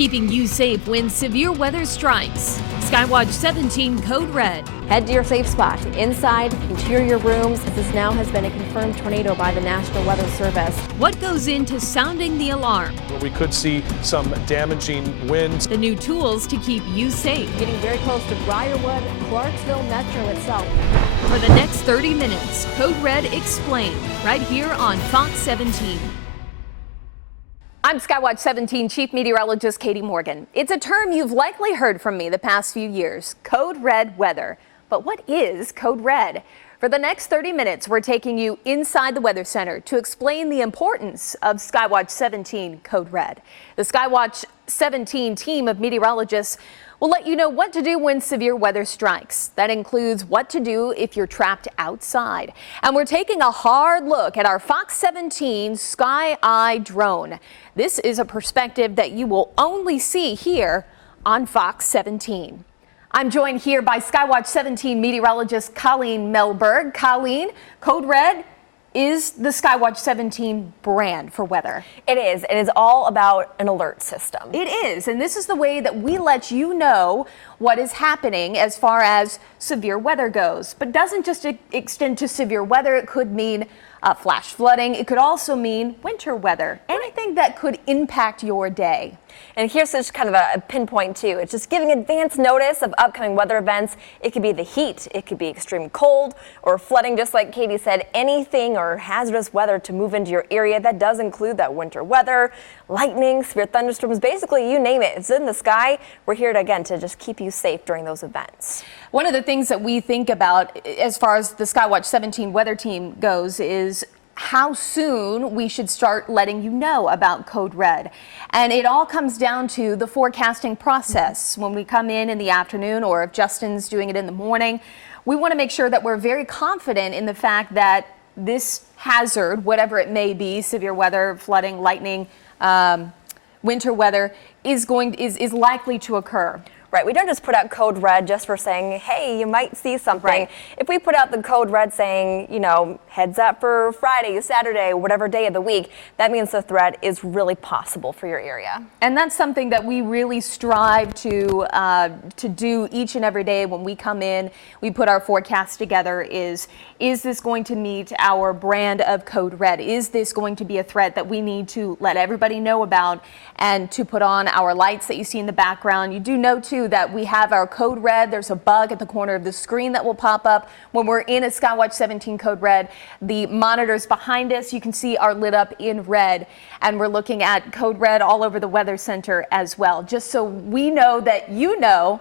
keeping you safe when severe weather strikes. Skywatch 17 code red. Head to your safe spot inside interior rooms. This now has been a confirmed tornado by the National Weather Service. What goes into sounding the alarm? We could see some damaging winds. The new tools to keep you safe. Getting very close to Briarwood, Clarksville Metro itself. For the next 30 minutes, Code Red Explained, right here on Fox 17. I'm Skywatch 17 Chief Meteorologist Katie Morgan. It's a term you've likely heard from me the past few years, Code Red weather. But what is Code Red? For the next 30 minutes, we're taking you inside the Weather Center to explain the importance of Skywatch 17 Code Red. The Skywatch 17 team of meteorologists will let you know what to do when severe weather strikes. That includes what to do if you're trapped outside. And we're taking a hard look at our Fox 17 Sky Eye drone. This is a perspective that you will only see here on Fox 17. I'm joined here by Skywatch 17 meteorologist Colleen Melberg. Colleen, Code Red is the Skywatch 17 brand for weather. It is. It is all about an alert system. It is, and this is the way that we let you know what is happening as far as severe weather goes. But doesn't just extend to severe weather. It could mean flash flooding. It could also mean winter weather, anything that could impact your day. And here's just kind of a pinpoint too. It's just giving advance notice of upcoming weather events. It could be the heat, it could be extreme cold or flooding, just like Katie said, anything or hazardous weather to move into your area. That does include that winter weather, lightning, severe thunderstorms, basically you name it. It's in the sky. We're here to just keep you safe during those events. One of the things that we think about as far as the Skywatch 17 weather team goes is how soon we should start letting you know about Code Red. And it all comes down to the forecasting process. When we come in the afternoon, or if Justin's doing it in the morning, we want to make sure that we're very confident in the fact that this hazard, whatever it may be, severe weather, flooding, lightning, winter weather, is likely to occur. Right, we don't just put out Code Red just for saying, hey, you might see something. Right. If we put out the Code Red saying, heads up for Friday, Saturday, whatever day of the week, that means the threat is really possible for your area. And that's something that we really strive to do each and every day when we come in. We put our forecast together. Is this going to meet our brand of Code Red? Is this going to be a threat that we need to let everybody know about and to put on our lights that you see in the background? You do know too that we have our Code Red. There's a bug at the corner of the screen that will pop up when we're in a Skywatch 17 Code Red. The monitors behind us, you can see, are lit up in red, and we're looking at Code Red all over the Weather Center as well, just so we know that you know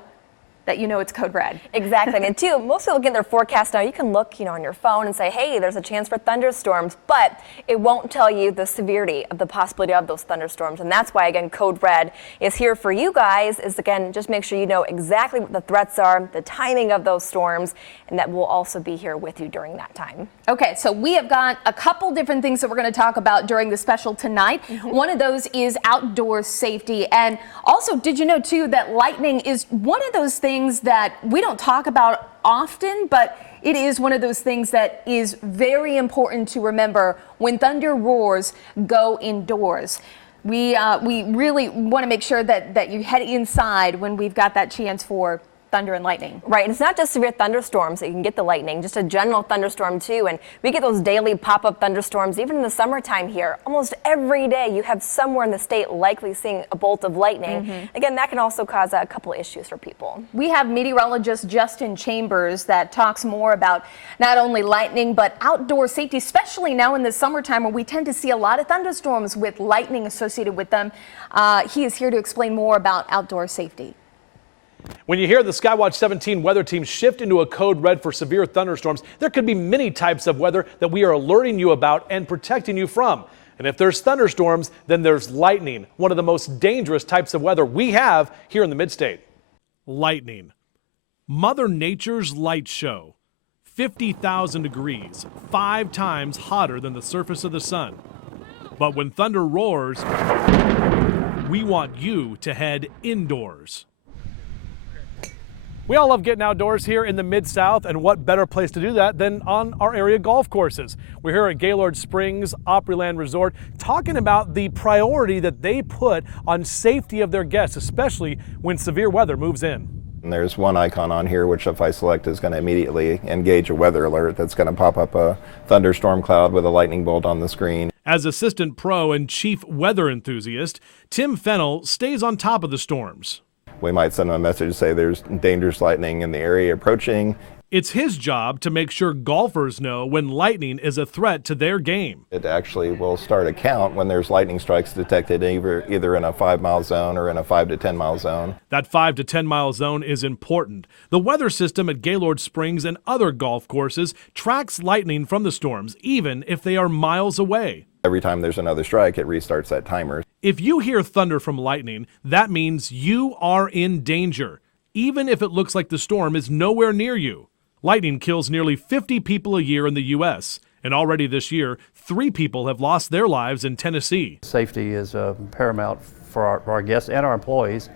it's Code Red. Exactly. And too, most people get their forecast now. You can look, on your phone and say, hey, there's a chance for thunderstorms, but it won't tell you the severity of the possibility of those thunderstorms. And that's why, again, Code Red is here for you guys, is again, just make sure you know exactly what the threats are, the timing of those storms, and that we'll also be here with you during that time. Okay, so we have got a couple different things that we're going to talk about during the special tonight. One of those is outdoor safety. And also, did you know too that lightning is one of those things that we don't talk about often, but it is one of those things that is very important to remember. When thunder roars, go indoors. We really want to make sure that you head inside when we've got that chance for thunder and lightning. Right, and it's not just severe thunderstorms that you can get the lightning, just a general thunderstorm too. And we get those daily pop-up thunderstorms even in the summertime here. Almost every day you have somewhere in the state likely seeing a bolt of lightning. Again, that can also cause a couple issues for people. We have meteorologist Justin Chambers that talks more about not only lightning but outdoor safety, especially now in the summertime where we tend to see a lot of thunderstorms with lightning associated with them. He is here to explain more about outdoor safety. When you hear the Skywatch 17 weather team shift into a Code Red for severe thunderstorms, there could be many types of weather that we are alerting you about and protecting you from. And if there's thunderstorms, then there's lightning, one of the most dangerous types of weather we have here in the Mid-State. Lightning. Mother Nature's light show. 50,000 degrees, 5 times hotter than the surface of the sun. But when thunder roars, we want you to head indoors. We all love getting outdoors here in the Mid-South, and what better place to do that than on our area golf courses. We're here at Gaylord Springs Opryland Resort talking about the priority that they put on safety of their guests, especially when severe weather moves in. And there's one icon on here which if I select is going to immediately engage a weather alert that's going to pop up a thunderstorm cloud with a lightning bolt on the screen. As assistant pro and chief weather enthusiast, Tim Fennell stays on top of the storms. We might send them a message to say there's dangerous lightning in the area approaching. It's his job to make sure golfers know when lightning is a threat to their game. It actually will start a count when there's lightning strikes detected either in a 5-mile zone or in a 5 to 10 mile zone. That 5 to 10 mile zone is important. The weather system at Gaylord Springs and other golf courses tracks lightning from the storms, even if they are miles away. Every time there's another strike, it restarts that timer. If you hear thunder from lightning, that means you are in danger, even if it looks like the storm is nowhere near you. Lightning kills nearly 50 people a year in the U.S., and already this year, 3 people have lost their lives in Tennessee. Safety is paramount for our guests and our employees,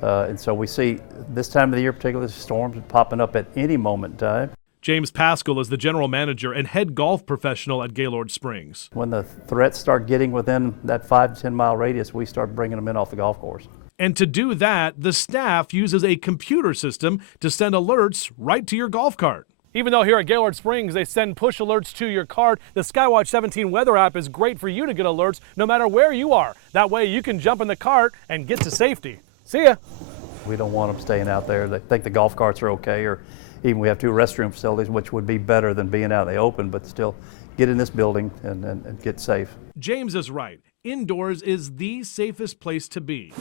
and so we see this time of the year, particularly storms popping up at any moment in time. James Pascal is the general manager and head golf professional at Gaylord Springs. When the threats start getting within that 5 to 10 mile radius, we start bringing them in off the golf course. And to do that, the staff uses a computer system to send alerts right to your golf cart. Even though here at Gaylord Springs they send push alerts to your cart, the Skywatch 17 weather app is great for you to get alerts no matter where you are. That way you can jump in the cart and get to safety. See ya. We don't want them staying out there. They think the golf carts are okay, or even we have 2 restroom facilities, which would be better than being out in the open, but still get in this building and get safe. James is right. Indoors is the safest place to be.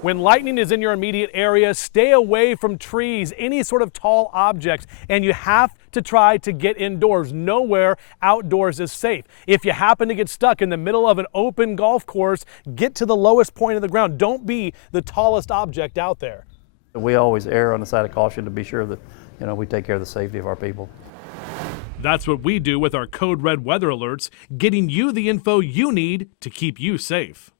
When lightning is in your immediate area, stay away from trees, any sort of tall objects, and you have to try to get indoors. Nowhere outdoors is safe. If you happen to get stuck in the middle of an open golf course, get to the lowest point of the ground. Don't be the tallest object out there. We always err on the side of caution to be sure that, we take care of the safety of our people. That's what we do with our Code Red weather alerts, getting you the info you need to keep you safe.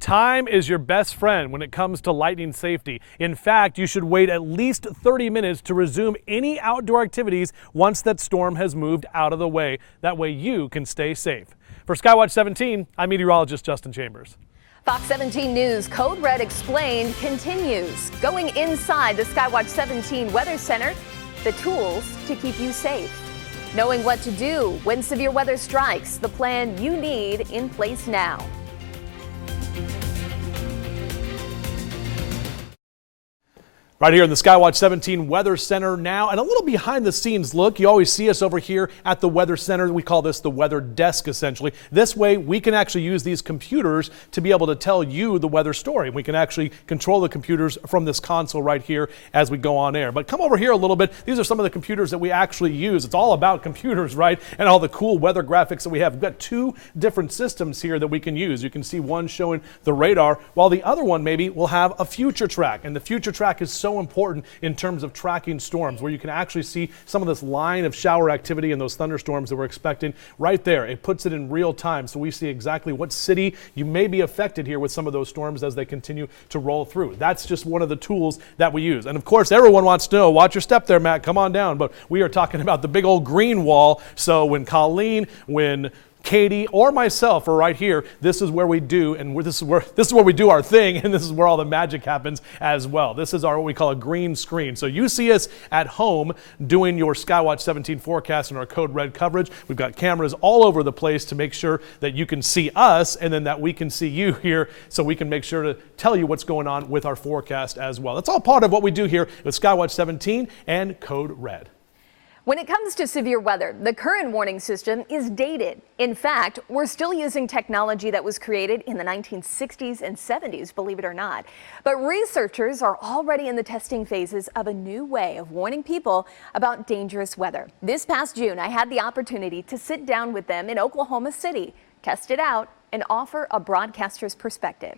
Time is your best friend when it comes to lightning safety. In fact, you should wait at least 30 minutes to resume any outdoor activities once that storm has moved out of the way. That way you can stay safe. For Skywatch 17, I'm meteorologist Justin Chambers. Fox 17 News Code Red Explained continues. Going inside the Skywatch 17 Weather Center, the tools to keep you safe. Knowing what to do when severe weather strikes, the plan you need in place now. Right here in the Skywatch 17 Weather Center now, and a little behind the scenes look. You always see us over here at the Weather Center. We call this the weather desk, essentially. This way we can actually use these computers to be able to tell you the weather story. We can actually control the computers from this console right here as we go on air. But come over here a little bit. These are some of the computers that we actually use. It's all about computers, right? And all the cool weather graphics that we have. We've got 2 different systems here that we can use. You can see one showing the radar, while the other one maybe will have a future track. And the future track is so important in terms of tracking storms, where you can actually see some of this line of shower activity and those thunderstorms that we're expecting right there. It puts it in real time, so we see exactly what city you may be affected here with some of those storms as they continue to roll through. That's just one of the tools that we use. And of course, everyone wants to know, watch your step there, Matt, come on down. But we are talking about the big old green wall. So when Colleen, when Katie or myself are right here, this is where we do, and this is where we do our thing, and this is where all the magic happens as well. This is what we call a green screen. So you see us at home doing your Skywatch 17 forecast and our Code Red coverage. We've got cameras all over the place to make sure that you can see us and then that we can see you here, so we can make sure to tell you what's going on with our forecast as well. That's all part of what we do here with Skywatch 17 and Code Red. When it comes to severe weather, the current warning system is dated. In fact, we're still using technology that was created in the 1960s and 70s, believe it or not. But researchers are already in the testing phases of a new way of warning people about dangerous weather. This past June, I had the opportunity to sit down with them in Oklahoma City, test it out, and offer a broadcaster's perspective.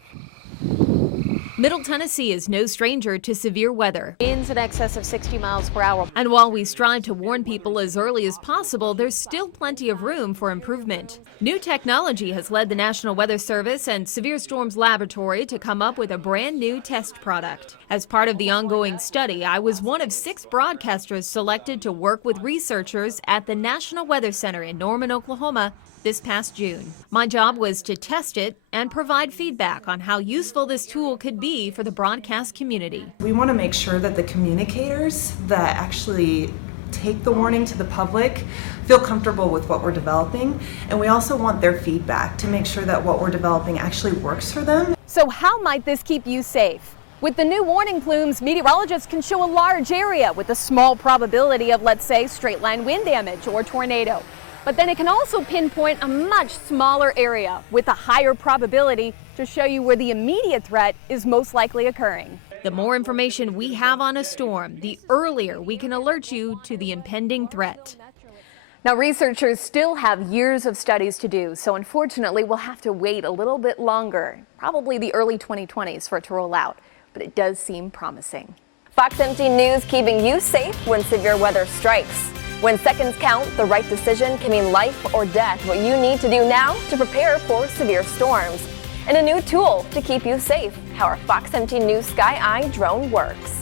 Middle Tennessee is no stranger to severe weather. Winds in excess of 60 miles per hour. And while we strive to warn people as early as possible, there's still plenty of room for improvement. New technology has led the National Weather Service and Severe Storms Laboratory to come up with a brand new test product. As part of the ongoing study, I was one of 6 broadcasters selected to work with researchers at the National Weather Center in Norman, Oklahoma, this past June. My job was to test it and provide feedback on how useful this tool could be for the broadcast community. We want to make sure that the communicators that actually take the warning to the public feel comfortable with what we're developing, and we also want their feedback to make sure that what we're developing actually works for them. So how might this keep you safe? With the new warning plumes, meteorologists can show a large area with a small probability of, let's say, straight line wind damage or tornado. But then it can also pinpoint a much smaller area with a higher probability to show you where the immediate threat is most likely occurring. The more information we have on a storm, the earlier we can alert you to the impending threat. Now, researchers still have years of studies to do, so unfortunately we'll have to wait a little bit longer, probably the early 2020s for it to roll out, but it does seem promising. Fox 17 News keeping you safe when severe weather strikes. When seconds count, the right decision can mean life or death. What you need to do now to prepare for severe storms. And a new tool to keep you safe. How our Fox 17 News Sky Eye drone works.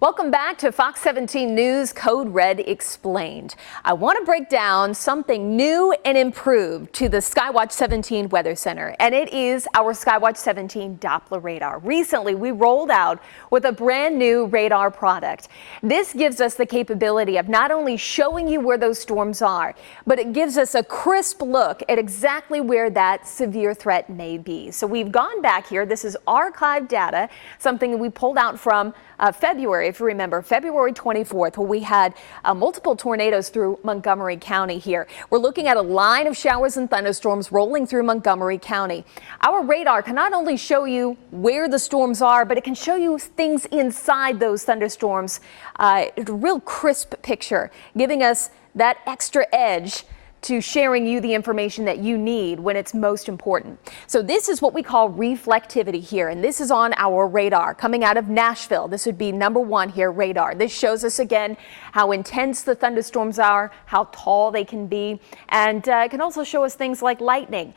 Welcome back to Fox 17 News Code Red Explained. I want to break down something new and improved to the Skywatch 17 Weather Center, and it is our Skywatch 17 Doppler radar. Recently, we rolled out with a brand new radar product. This gives us the capability of not only showing you where those storms are, but it gives us a crisp look at exactly where that severe threat may be. So we've gone back here. This is archived data, something we pulled out from February, if you remember, February 24th, where we had multiple tornadoes through Montgomery County here. We're looking at a line of showers and thunderstorms rolling through Montgomery County. Our radar can not only show you where the storms are, but it can show you things inside those thunderstorms. A real crisp picture, giving us that extra edge to sharing you the information that you need when it's most important. So this is what we call reflectivity here, and this is on our radar coming out of Nashville. This would be number 1 here, radar. This shows us again how intense the thunderstorms are, how tall they can be, and it can also show us things like lightning.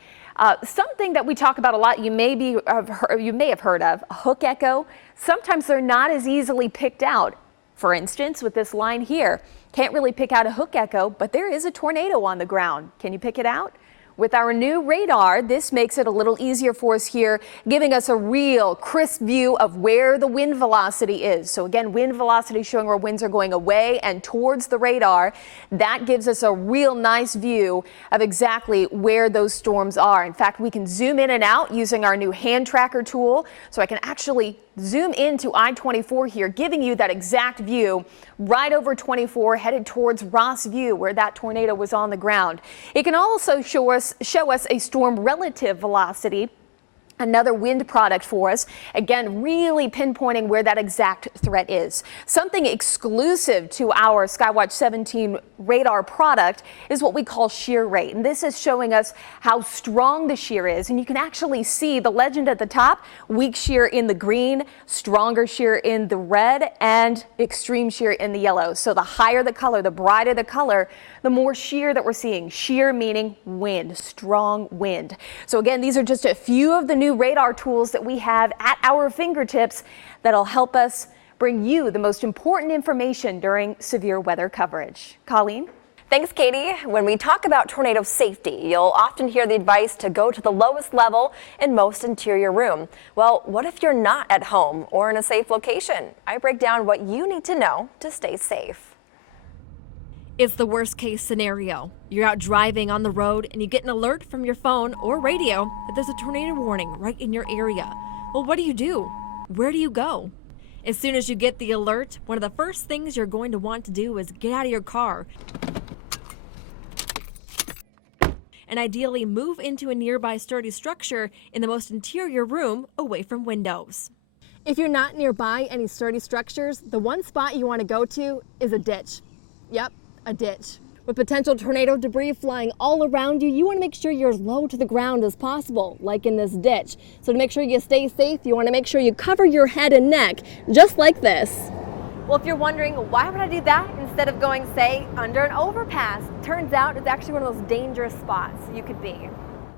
Something that we talk about a lot, you may have heard of, a hook echo. Sometimes they're not as easily picked out. For instance, with this line here, can't really pick out a hook echo, but there is a tornado on the ground. Can you pick it out? With our new radar, this makes it a little easier for us here, giving us a real crisp view of where the wind velocity is. So again, wind velocity showing where winds are going away and towards the radar. That gives us a real nice view of exactly where those storms are. In fact, we can zoom in and out using our new hand tracker tool. So I can actually zoom into I-24 here, giving you that exact view right over 24, headed towards Ross View, where that tornado was on the ground. It can also show us a storm relative velocity, another wind product for us, again really pinpointing where that exact threat is. Something exclusive to our Skywatch 17 radar product is what we call shear rate, and this is showing us how strong the shear is, and you can actually see the legend at the top: weak shear in the green, stronger shear in the red, and extreme shear in the yellow. So the higher the color, the brighter the color, the more shear that we're seeing. Shear meaning wind, strong wind. So again, these are just a few of the new radar tools that we have at our fingertips that'll help us bring you the most important information during severe weather coverage. Colleen? Thanks, Katie. When we talk about tornado safety, you'll often hear the advice to go to the lowest level in most interior room. Well, what if you're not at home or in a safe location? I break down what you need to know to stay safe. It's the worst case scenario. You're out driving on the road and you get an alert from your phone or radio that there's a tornado warning right in your area. Well, what do? Where do you go? As soon as you get the alert, one of the first things you're going to want to do is get out of your car and ideally move into a nearby sturdy structure in the most interior room away from windows. If you're not nearby any sturdy structures, the one spot you want to go to is a ditch. Yep, a ditch. With potential tornado debris flying all around you, you want to make sure you're as low to the ground as possible, like in this ditch. So to make sure you stay safe, you want to make sure you cover your head and neck, just like this. Well, if you're wondering, why would I do that instead of going, say, under an overpass? Turns out it's actually one of those dangerous spots you could be.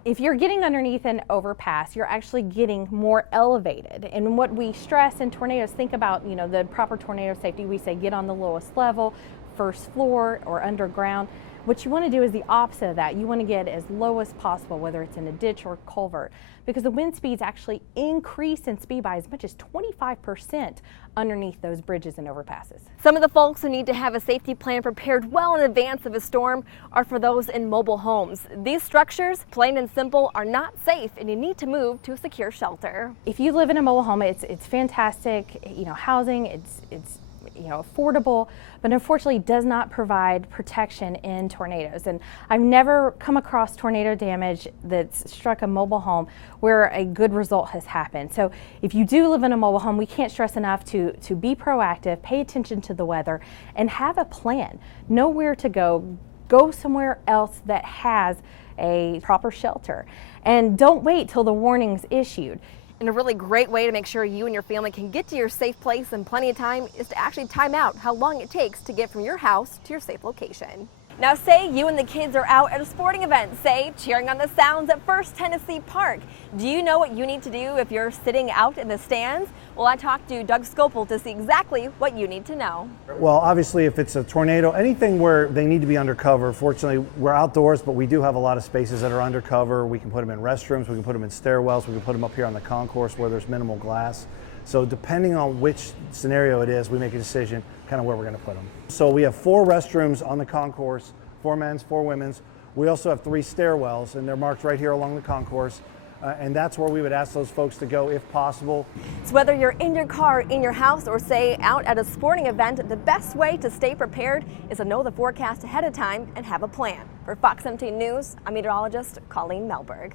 If you're getting underneath an overpass, you're actually getting more elevated. And what we stress in tornadoes, think about, the proper tornado safety. We say get on the lowest level, first floor or underground. What you want to do is the opposite of that. You want to get as low as possible, whether it's in a ditch or culvert, because the wind speeds actually increase in speed by as much as 25% underneath those bridges and overpasses. Some of the folks who need to have a safety plan prepared well in advance of a storm are for those in mobile homes. These structures, plain and simple, are not safe, and you need to move to a secure shelter. If you live in a mobile home, it's fantastic, housing, it's affordable, but unfortunately does not provide protection in tornadoes. And I've never come across tornado damage that's struck a mobile home where a good result has happened. So if you do live in a mobile home, we can't stress enough to be proactive, pay attention to the weather, and have a plan. Know where to go somewhere else that has a proper shelter. And don't wait till the warning's issued. And a really great way to make sure you and your family can get to your safe place in plenty of time is to actually time out how long it takes to get from your house to your safe location. Now say you and the kids are out at a sporting event, say cheering on the Sounds at First Tennessee Park. Do you know what you need to do if you're sitting out in the stands? Well, I talked to Doug Scopel to see exactly what you need to know. Well, obviously if it's a tornado, anything where they need to be undercover, fortunately we're outdoors, but we do have a lot of spaces that are undercover. We can put them in restrooms, we can put them in stairwells, we can put them up here on the concourse where there's minimal glass. So depending on which scenario it is, we make a decision kind of where we're going to put them. So we have 4 restrooms on the concourse, 4 men's, 4 women's. We also have 3 stairwells, and they're marked right here along the concourse. And that's where we would ask those folks to go if possible. So whether you're in your car, in your house, or say out at a sporting event, the best way to stay prepared is to know the forecast ahead of time and have a plan. For Fox 17 News, I'm meteorologist Colleen Melberg.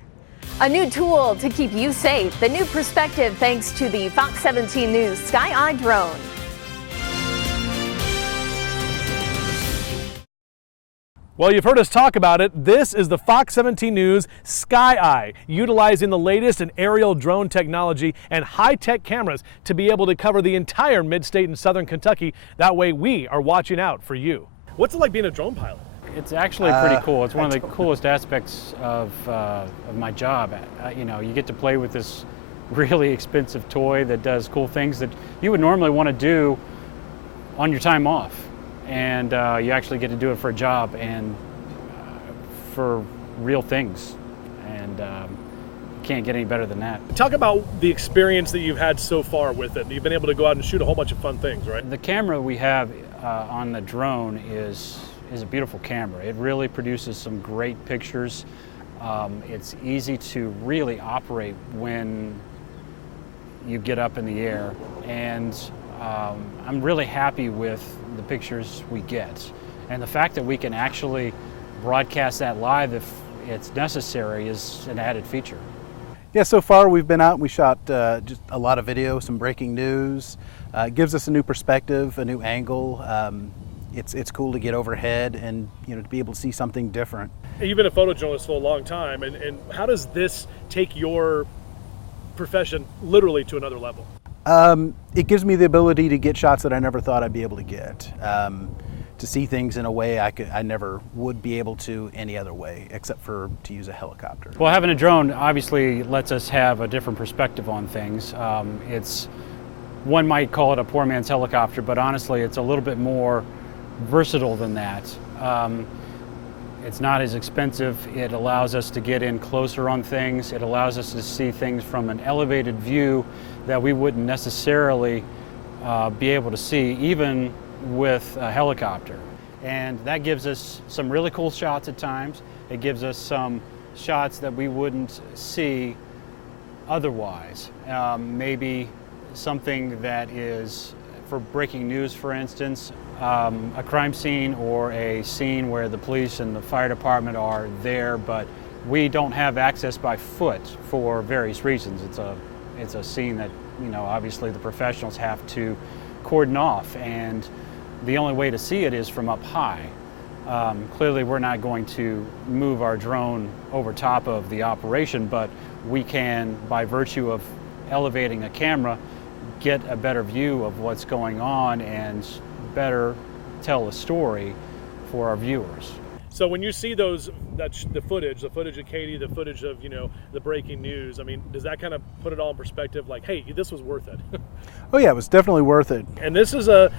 A new tool to keep you safe. The new perspective thanks to the Fox 17 News Sky Eye drone. Well, you've heard us talk about it. This is the Fox 17 News Sky Eye, utilizing the latest in aerial drone technology and high-tech cameras to be able to cover the entire mid-state and southern Kentucky. That way we are watching out for you. What's it like being a drone pilot? It's actually pretty cool. It's one of the coolest aspects of my job. You get to play with this really expensive toy that does cool things that you would normally want to do on your time off. And you actually get to do it for a job and for real things. And can't get any better than that. Talk about the experience that you've had so far with it. You've been able to go out and shoot a whole bunch of fun things, right? The camera we have on the drone is a beautiful camera. It really produces some great pictures. It's easy to really operate when you get up in the air, and I'm really happy with the pictures we get. And the fact that we can actually broadcast that live if it's necessary is an added feature. Yeah, so far we've been out and we shot just a lot of video, some breaking news. It gives us a new perspective, a new angle. It's cool to get overhead and to be able to see something different. You've been a photojournalist for a long time, and how does this take your profession literally to another level? It gives me the ability to get shots that I never thought I'd be able to get, to see things in a way I never would be able to any other way, except for to use a helicopter. Well, having a drone obviously lets us have a different perspective on things. One might call it a poor man's helicopter, but honestly it's a little bit more versatile than that. It's not as expensive. It allows us to get in closer on things. It allows us to see things from an elevated view that we wouldn't necessarily be able to see even with a helicopter. And that gives us some really cool shots at times. It gives us some shots that we wouldn't see otherwise. Maybe something that is for breaking news, for instance, a crime scene or a scene where the police and the fire department are there, but we don't have access by foot for various reasons. It's a scene that obviously the professionals have to cordon off, and the only way to see it is from up high. Clearly, we're not going to move our drone over top of the operation, but we can, by virtue of elevating a camera, get a better view of what's going on and better tell a story for our viewers. So when you see the footage of Katie, the footage of, the breaking news, I mean, does that kind of put it all in perspective, like, hey, this was worth it? Oh yeah, it was definitely worth it. And this is a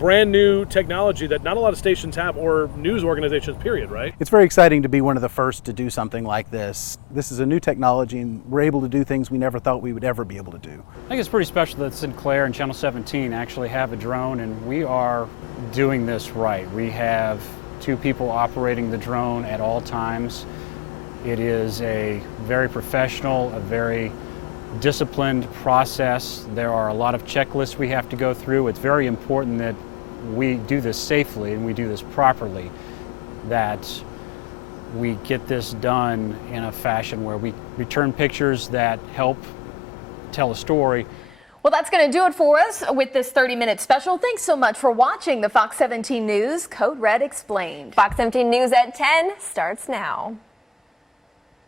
brand new technology that not a lot of stations have, or news organizations, period, right? It's very exciting to be one of the first to do something like this. This is a new technology, and we're able to do things we never thought we would ever be able to do. I think it's pretty special that Sinclair and Channel 17 actually have a drone, and we are doing this right. We have 2 people operating the drone at all times. It is a very professional, a very disciplined process. There are a lot of checklists we have to go through. It's very important that we do this safely and we do this properly, that we get this done in a fashion where we return pictures that help tell a story. Well, that's going to do it for us with this 30-minute special. Thanks so much for watching the Fox 17 News Code Red Explained. Fox 17 News at 10 starts now.